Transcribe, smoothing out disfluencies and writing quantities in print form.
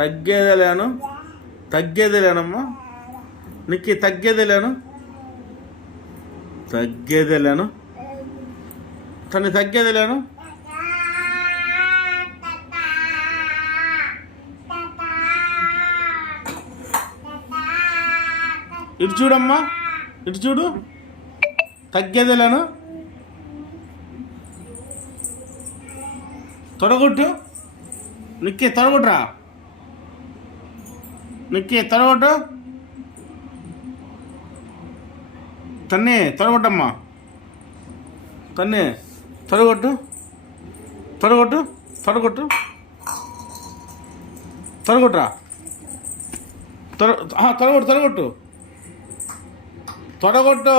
తగ్గేదేలేను, తగ్గేదేలేనమ్మా. నీకు తగ్గేదేలేను, తగ్గేదేలేను, తను తగ్గేదేలేను. ఇటు చూడమ్మా, ఇటు చూడు, తగ్గేదేలేను. తొడగొట్టు, నిక్కి తొడగొట్టురా, నిక్కి తొడగొట్టు, తన్ని తొడగొట్టమ్మా, తన్ని తొడగొట్టు, తొడగొట్టు, తొడగొట్టు, తొడగొట్టురా, తొడగొట్టు, తొడగొట్టు, తొడగొట్టు.